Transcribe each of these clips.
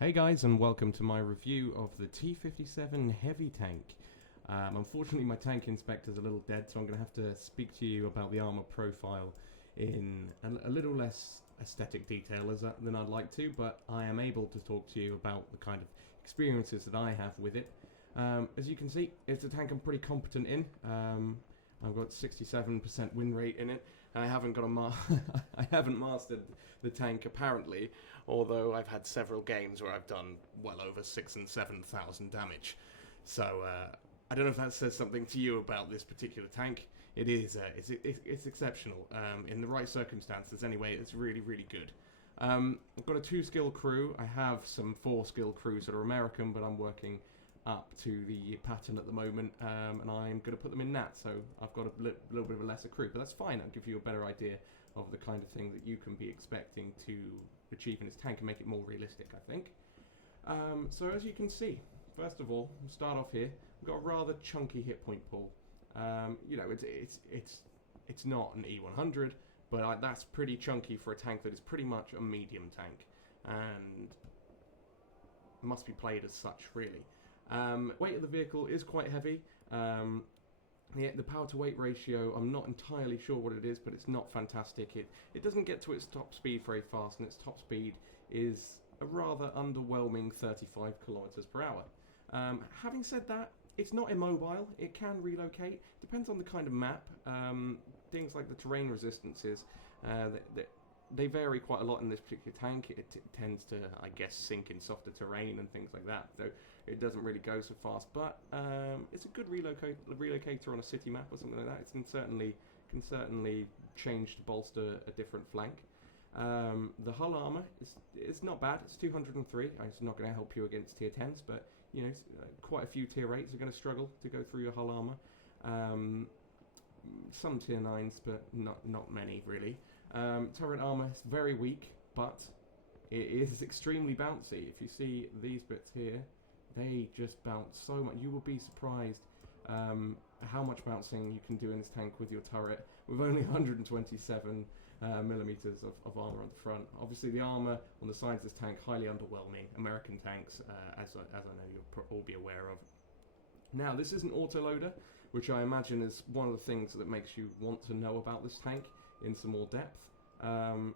Hey guys, and welcome to my review of the T57 Heavy tank. Unfortunately my tank inspector's a little dead, so I'm going to have to speak to you about the armor profile in a little less aesthetic detail than I'd like to, but I am able to talk to you about the kind of experiences that I have with it. As you can see, it's a tank I'm pretty competent in. I've got 67% win rate in it, and I haven't got I haven't mastered the tank apparently, although I've had several games where I've done well over 6,000 and 7,000 damage. So I don't know if that says something to you about this particular tank. It is, it's exceptional. In the right circumstances anyway, it's really good. I've got a 2-skill crew. I have some 4-skill crews that are American, but I'm working up to the pattern at the moment, and I'm going to put them in Nat, so I've got a little bit of a lesser crew, but that's fine. I'll give you a better idea of the kind of thing that you can be expecting to achieve in this tank and make it more realistic, I think. So as you can see, first of all, we'll start off here. We've got a rather chunky hit point pool. You know, it's not an E100, but that's pretty chunky for a tank that is pretty much a medium tank, and must be played as such, really. Weight of the vehicle is quite heavy. The power to weight ratio, I'm not entirely sure what it is, but it's not fantastic. It doesn't get to its top speed very fast, and its top speed is a rather underwhelming 35 kilometers per hour. Having said that, it's not immobile. It can relocate. Depends on the kind of map. Things like the terrain resistances, they vary quite a lot in this particular tank. It tends to, I guess, sink in softer terrain and things like that, so it doesn't really go so fast, but it's a good relocator on a city map or something like that. It can certainly change to bolster a different flank. The hull armor is not bad. It's 203. It's not going to help you against tier 10s, but you know, quite a few tier 8s are going to struggle to go through your hull armor. Some tier 9s, but not many really. Turret armor is very weak, but it is extremely bouncy. If you see these bits here, they just bounce so much. You will be surprised how much bouncing you can do in this tank with your turret with only 127 millimeters of armor on the front. Obviously the armor on the sides of this tank, highly underwhelming. American tanks, as I know you'll all be aware of. Now, this is an autoloader, which I imagine is one of the things that makes you want to know about this tank in some more depth.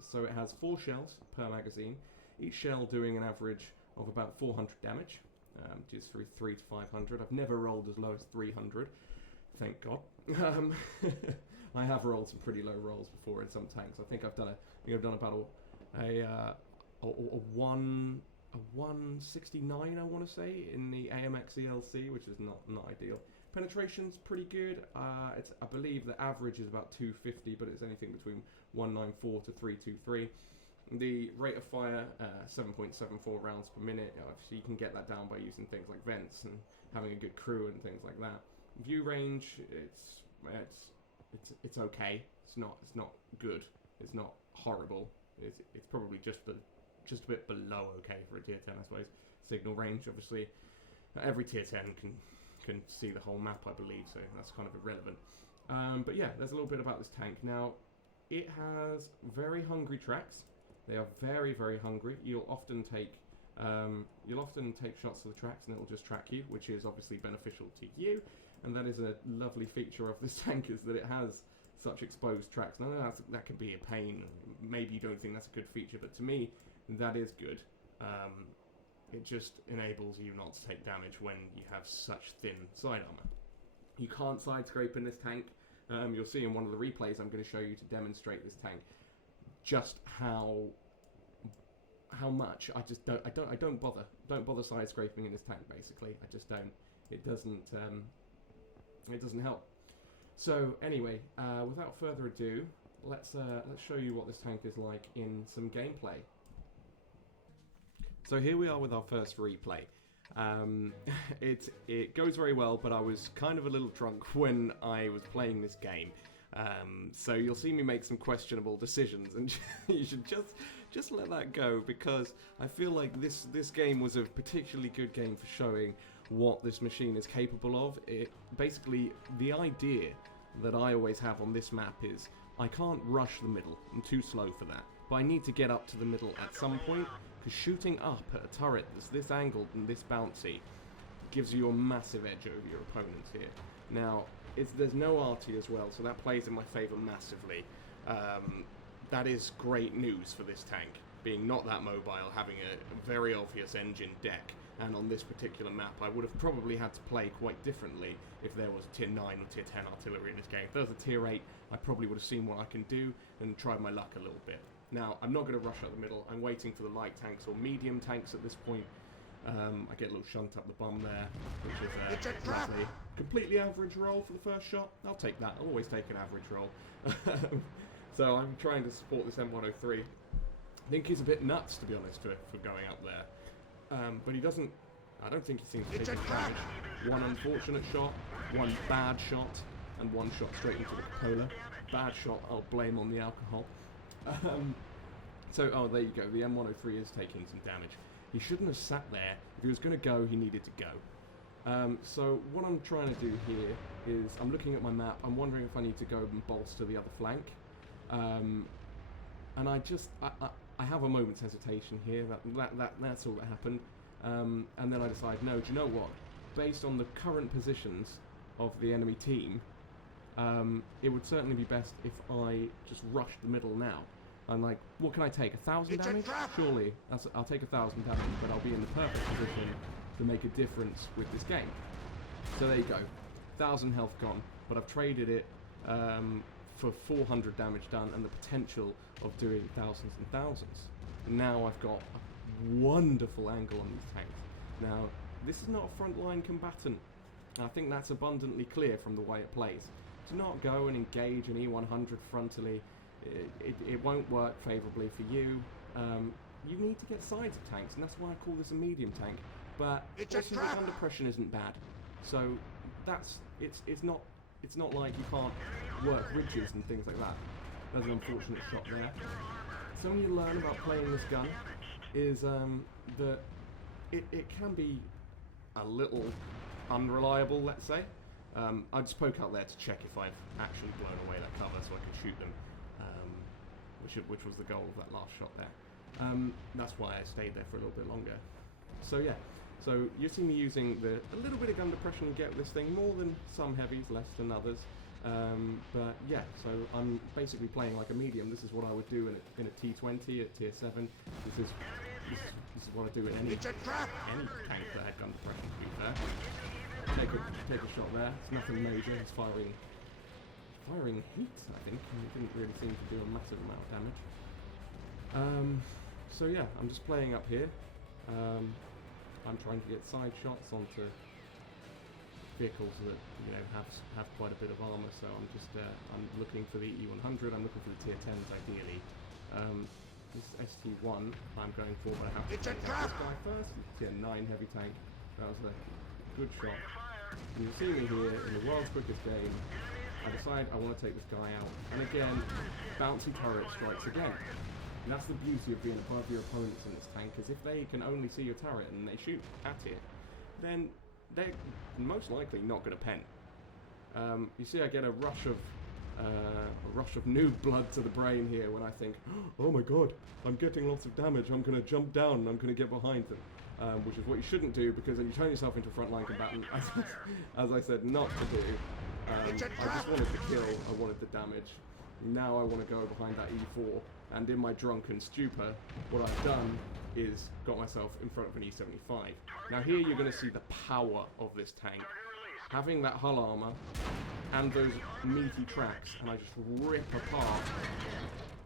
So it has 4 shells per magazine, each shell doing an average of about 400 damage, just through 3 to 500. I've never rolled as low as 300, thank God. I have rolled some pretty low rolls before in some tanks. I think I've done about a 169, I want to say, in the AMX ELC, which is not ideal. Penetration's pretty good. I believe the average is about 250, but it's anything between 194 to 323. The rate of fire, 7.74 rounds per minute. So you can get that down by using things like vents and having a good crew and things like that. View range, it's okay. It's not good. It's not horrible. It's probably just a bit below okay for a tier 10, I suppose. Signal range, obviously, every tier 10 can see the whole map, I believe, so that's kind of irrelevant. But yeah, there's a little bit about this tank. Now, it has very hungry tracks. They are very hungry. You'll often take shots to the tracks and it'll just track you, which is obviously beneficial to you, and that is a lovely feature of this tank, is that it has such exposed tracks. Now that can be a pain. Maybe you don't think that's a good feature, but to me, that is good. It just enables you not to take damage when you have such thin side armor. You can't side scrape in this tank. You'll see in one of the replays I'm going to show you to demonstrate this tank just how much I don't bother side scraping in this tank. Basically, I just don't. It doesn't help. So anyway, without further ado, let's show you what this tank is like in some gameplay. So here we are with our first replay. It goes very well, but I was kind of a little drunk when I was playing this game. So you'll see me make some questionable decisions, and you should just let that go, because I feel like this game was a particularly good game for showing what this machine is capable of. Basically, the idea that I always have on this map is I can't rush the middle. I'm too slow for that. But I need to get up to the middle at some point, because shooting up at a turret that's this angled and this bouncy gives you a massive edge over your opponents here. Now, there's no arty as well, so that plays in my favour massively. That is great news for this tank, being not that mobile, having a very obvious engine deck, and on this particular map I would have probably had to play quite differently if there was tier 9 or tier 10 artillery in this game. If there was a tier 8, I probably would have seen what I can do and tried my luck a little bit. Now, I'm not going to rush out the middle. I'm waiting for the light tanks or medium tanks at this point. I get a little shunt up the bum there, which is roughly completely average roll for the first shot. I'll take that. I'll always take an average roll. So I'm trying to support this M103. I think he's a bit nuts, to be honest, for going up there. But he doesn't... I don't think he seems to take any damage. One unfortunate shot, one bad shot, and one shot straight into the cupola. Bad shot, I'll blame on the alcohol. So, oh, there you go. The M103 is taking some damage. He shouldn't have sat there. If he was going to go, he needed to go. So what I'm trying to do here is I'm looking at my map. I'm wondering if I need to go and bolster the other flank. And I have a moment's hesitation here. That's all that happened. And then I decide, no, do you know what? Based on the current positions of the enemy team, it would certainly be best if I just rush the middle now. I'm like, what can I take? 1,000 damage? Surely, I'll take 1,000 damage, but I'll be in the perfect position to make a difference with this game. So there you go, 1,000 health gone, but I've traded it for 400 damage done and the potential of doing thousands and thousands. And now I've got a wonderful angle on these tanks. Now, this is not a frontline combatant. I think that's abundantly clear from the way it plays. Do not go and engage an E100 frontally. It won't work favourably for you. You need to get sides of tanks, and that's why I call this a medium tank. But also the under-pressure isn't bad, so it's not like you can't work ridges and things like that. There's an unfortunate shot there. Something you learn about playing this gun is that it can be a little unreliable, let's say. I just poke out there to check if I've actually blown away that cover so I can shoot them. Which was the goal of that last shot there. That's why I stayed there for a little bit longer. So yeah, so you see me using a little bit of gun depression to get this thing, more than some heavies, less than others. But yeah, so I'm basically playing like a medium. This is what I would do in a T20 at tier 7. This is what I do in any tank that had gun depression, to be fair. Take a shot there. It's nothing major. It's firing heat, I think. It didn't really seem to do a massive amount of damage. So yeah, I'm just playing up here. I'm trying to get side shots onto vehicles that have quite a bit of armor. So I'm looking for the E100. I'm looking for the tier 10s ideally. This ST1 I'm going for, but I have to take out this guy first. Tier 9 heavy tank. That was a good shot. And you'll see me here in the world's quickest game. I decide I want to take this guy out, and again, bouncy turret strikes again. And that's the beauty of being above your opponents in this tank, is if they can only see your turret and they shoot at it, then they're most likely not going to pen. You see, I get a rush of new blood to the brain here when I think, oh my god, I'm getting lots of damage. I'm going to jump down and I'm going to get behind them, which is what you shouldn't do, because then you turn yourself into a frontline combatant, as I said not to do. I just wanted the kill, I wanted the damage. Now I want to go behind that E4, and in my drunken stupor, what I've done is got myself in front of an E75. Now here you're going to see the power of this tank. Having that hull armor and those meaty tracks, and I just rip apart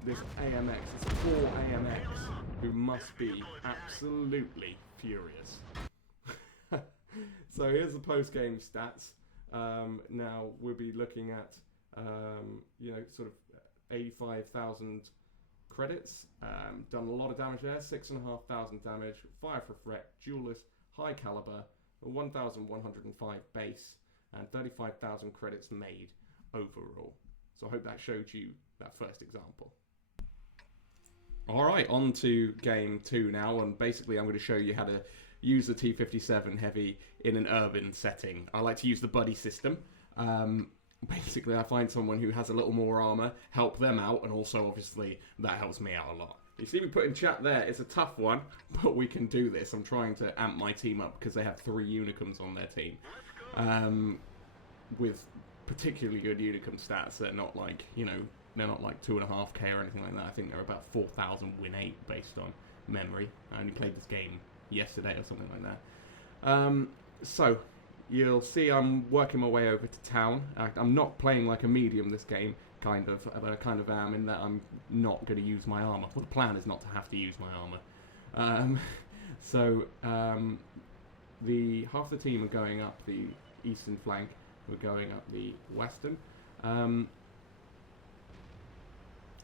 this AMX, this poor AMX, who must be absolutely furious. So here's the post-game stats. Now we'll be looking at, sort of 85,000 credits. Done a lot of damage there, 6,500 damage, fire for threat, duelist, high caliber, 1,105 base, and 35,000 credits made overall. So I hope that showed you that first example. Alright, on to game 2 now, and basically I'm going to show you how to use the T57 Heavy in an urban setting. I like to use the buddy system. Basically, I find someone who has a little more armor, help them out, and also, obviously, that helps me out a lot. You see me put in chat there, it's a tough one, but we can do this. I'm trying to amp my team up because they have 3 Unicums on their team. With particularly good Unicum stats. They're not like, you know, they're not like 2.5k or anything like that. I think they're about 4,000 win 8 based on memory. I only played this game yesterday or something like that. So, you'll see I'm working my way over to town. I'm not playing like a medium this game, kind of, but I kind of am in that I'm not going to use my armor. Well, the plan is not to have to use my armor. The half the team are going up the eastern flank. We're going up the western. I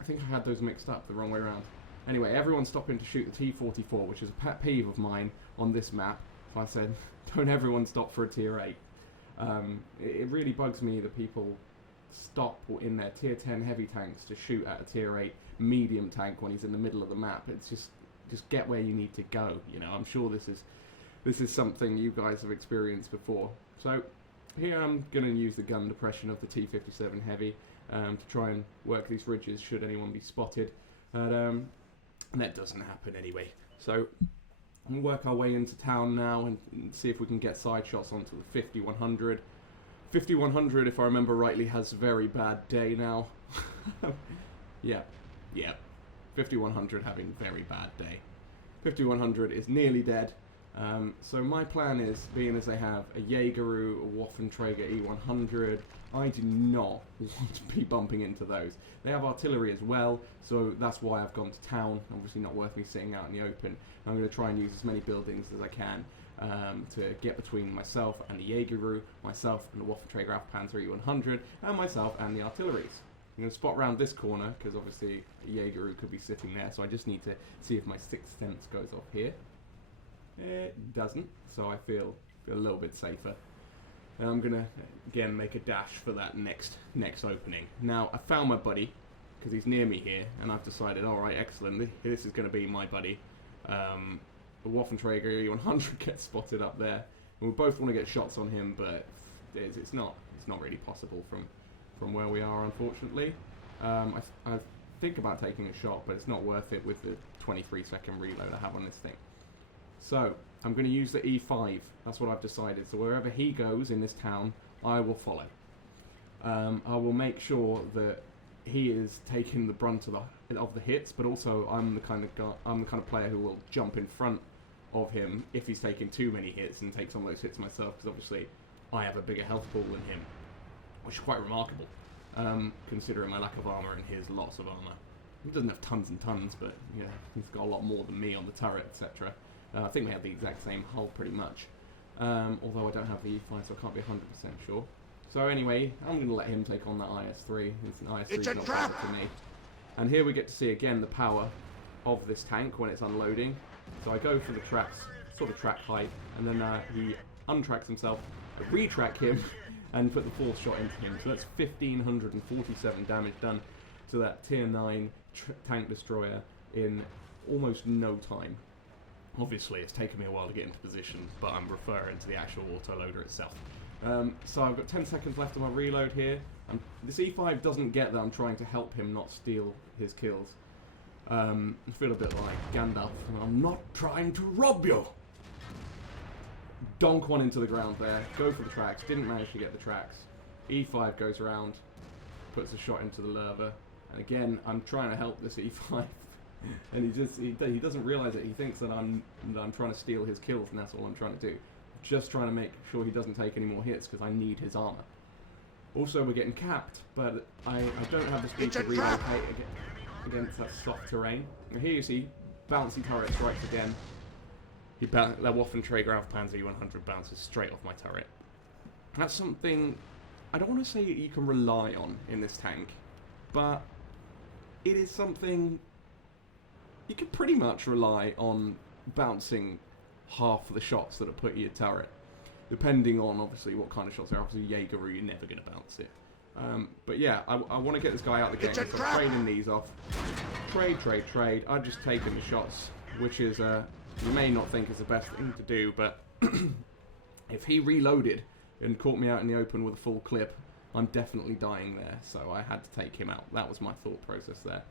think I had those mixed up the wrong way around. Anyway, everyone's stopping to shoot the T44, which is a pet peeve of mine on this map. So I said, don't everyone stop for a tier 8. It really bugs me that people stop in their tier 10 heavy tanks to shoot at a tier 8 medium tank when he's in the middle of the map. It's just get where you need to go. You know, I'm sure this is something you guys have experienced before. So here I'm going to use the gun depression of the T57 Heavy to try and work these ridges should anyone be spotted. And that doesn't happen anyway. So we'll work our way into town now and see if we can get side shots onto the 5100. 5100, if I remember rightly, has a very bad day now. yeah. 5100 having a very bad day. 5100 is nearly dead. So my plan is, being as they have a Jaegeru, a Waffenträger E100, I do not want to be bumping into those. They have artillery as well, so that's why I've gone to town. Obviously not worth me sitting out in the open. I'm going to try and use as many buildings as I can to get between myself and the Jaegeru, myself and the Waffenträger Panzer E100, and myself and the artilleries. I'm going to spot round this corner, because obviously a Jaegeru could be sitting there, so I just need to see if my sixth sense goes off here. It doesn't, so I feel a little bit safer. And I'm gonna again make a dash for that next opening. Now I found my buddy because he's near me here, and I've decided, all right, excellent, this is going to be my buddy. The Waffenträger E100 gets spotted up there, and we both want to get shots on him, but it's not really possible from where we are, unfortunately. I think about taking a shot, but it's not worth it with the 23-second reload I have on this thing. So, I'm going to use the E5. That's what I've decided. So wherever he goes in this town, I will follow. I will make sure that he is taking the brunt of the hits, but also I'm the kind of player who will jump in front of him if he's taking too many hits and take some of those hits myself, because obviously I have a bigger health pool than him, which is quite remarkable, considering my lack of armor and his lots of armor. He doesn't have tons and tons, but yeah, he's got a lot more than me on the turret, etc. I think we have the exact same hull pretty much, although I don't have the E5, so I can't be 100% sure. So anyway, I'm going to let him take on that IS-3. It's not bad for me. And here we get to see again the power of this tank when it's unloading. So I go for the tracks, sort of track height, and then he untracks himself, I retrack him, and put the fourth shot into him. So that's 1,547 damage done to that tier 9 tank destroyer in almost no time. Obviously, it's taken me a while to get into position, but I'm referring to the actual autoloader itself. So I've got 10 seconds left of my reload here. This E5 doesn't get that I'm trying to help him not steal his kills. I feel a bit like Gandalf. I'm not trying to rob you! Donk one into the ground there. Go for the tracks. Didn't manage to get the tracks. E5 goes around, puts a shot into the lurver. And again, I'm trying to help this E5. And he doesn't realise it. He thinks that I'm trying to steal his kills, and that's all I'm trying to do. Just trying to make sure he doesn't take any more hits because I need his armor. Also, we're getting capped, but I don't have the speed to relocate against that soft terrain. And here you see bouncy turret strikes again. That Waffenträger Panzer E100 bounces straight off my turret. That's something I don't want to say you can rely on in this tank, but it is something you can pretty much rely on bouncing half of the shots that are put in your turret, depending on obviously what kind of shots they're. Obviously Jaegeru, you're never going to bounce it. But yeah, I want to get this guy out of the game, so I'm trading these off. Trade. I've just taken the shots, which is, you may not think is the best thing to do, but if he reloaded and caught me out in the open with a full clip, I'm definitely dying there, so I had to take him out. That was my thought process there.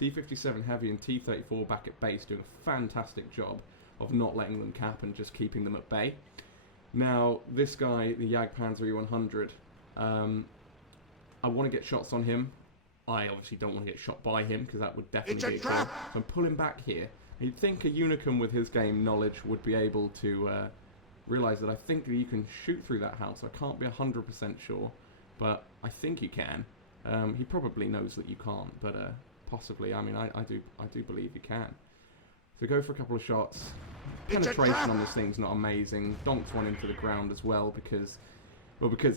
T57 Heavy and T34 back at base doing a fantastic job of not letting them cap and just keeping them at bay. Now, this guy, the Jagdpanzer E100, I want to get shots on him. I obviously don't want to get shot by him because that would definitely be a kill. So I'm pulling back here. You'd think a Unicum with his game knowledge would be able to realise that I think that you can shoot through that house. I can't be 100% sure, but I think you can. He probably knows that you can't, but possibly. I mean, I do believe you can. So go for a couple of shots. Penetration on this thing's not amazing. Donks one into the ground as well because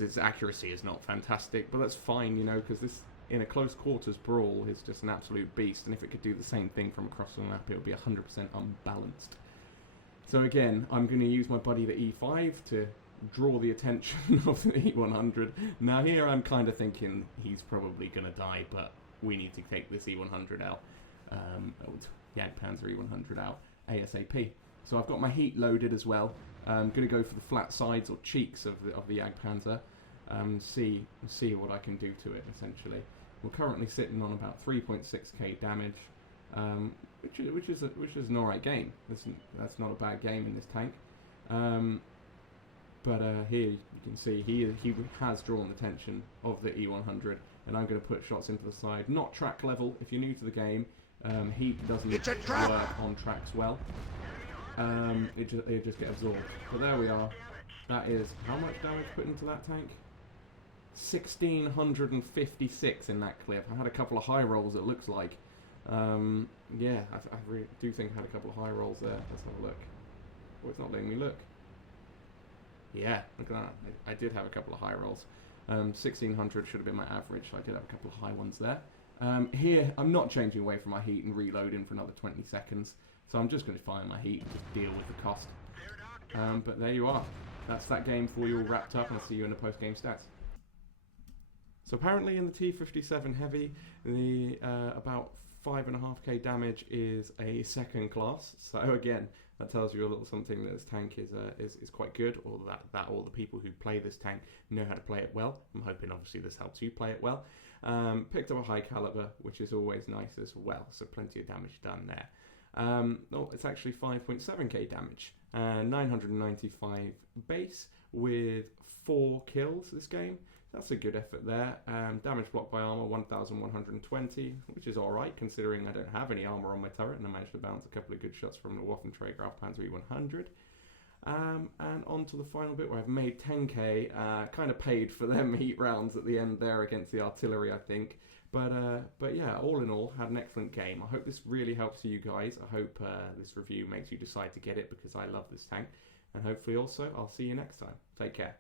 its accuracy is not fantastic, but that's fine, you know, because this in a close quarters brawl is just an absolute beast, and if it could do the same thing from across the map, it would be 100% unbalanced. So again, I'm going to use my buddy the E5 to draw the attention of the E100. Now here I'm kind of thinking he's probably going to die, but we need to take this E100 out. Jagdpanzer E100 out ASAP. So I've got my heat loaded as well. I'm going to go for the flat sides or cheeks of the Jagdpanzer. See what I can do to it essentially. We're currently sitting on about 3.6k damage, which is an alright game. That's not a bad game in this tank. But here you can see he has drawn the attention of the E100, and I'm going to put shots into the side. Not track level. If you're new to the game, heat doesn't work on tracks well. It just get absorbed. But there we are. That is how much damage put into that tank? 1656 in that clip. I had a couple of high rolls, it looks like. Yeah, I really do think I had a couple of high rolls there. Let's have a look. Oh, it's not letting me look. Yeah, look at that. I did have a couple of high rolls. 1600 should have been my average. I did have a couple of high ones there. Here, I'm not changing away from my heat and reloading for another 20 seconds. So I'm just going to fire my heat and just deal with the cost. But there you are. That's that game for you all wrapped up, and I'll see you in the post-game stats. So apparently in the T57 Heavy, the about 5.5k damage is a second class. So again, that tells you a little something that this tank is quite good, or that all the people who play this tank know how to play it well. I'm hoping obviously this helps you play it well. Picked up a high caliber, which is always nice as well. So plenty of damage done there. Oh, it's actually 5.7k damage, 995 base with 4 kills this game. That's a good effort there. Damage blocked by armor 1120, which is alright considering I don't have any armor on my turret, and I managed to bounce a couple of good shots from the Waffenträger Panzer E100. And on to the final bit where I've made 10k, kind of paid for them heat rounds at the end there against the artillery, I think. But yeah, all in all, had an excellent game. I hope this really helps you guys. I hope this review makes you decide to get it because I love this tank. And hopefully also, I'll see you next time. Take care.